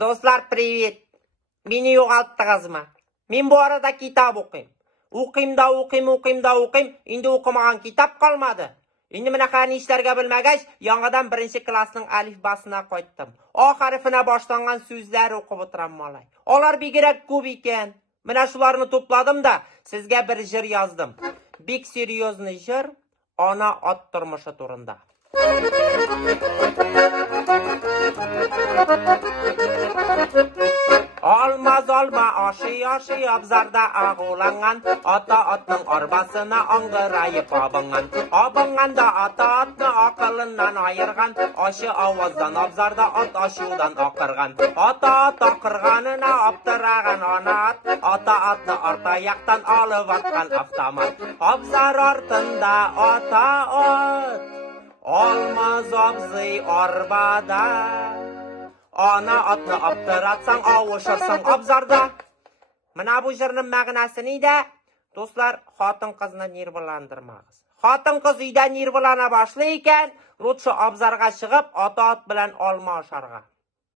Dostlar привет. Beni yo'qoltdingiz mı? Men bu arada kitap o'qiyim. O'qiyim. Endi o'qimagan kitap qolmadi. Endi bunaqa ishlarga bilmagach, yangidan 1-klassning alifbasına qaytdim. O harfine boshlangan so'zlar o'qib o'tiraman malay. Ular begirak ko'p ekan. Mana shularni to'pladim da sizga bir jir yozdim. Bek seryozni jir ona ot turmushi turunda. Olmaz olma aşı abzarda ağulangan ata atның arbasına angırayıp abıngan da ata atны akılından ayırgan aşı avazdan abzarda at aşudan akırgan ata at akırganına aptıragan ana ata atны arta ayaktan alıp atkan avtomat abzar artında ata at olmaz abzıy arbada ana atını aptıratsan, avuşursan abzarda. Mana bu jırının mağnası neydi? Dostlar, xotın qızını nirvalandırmağız. Xotın qız uyda nirvalana başlayken, rutşu abzarga шығып, ata at bilen olma aşarga.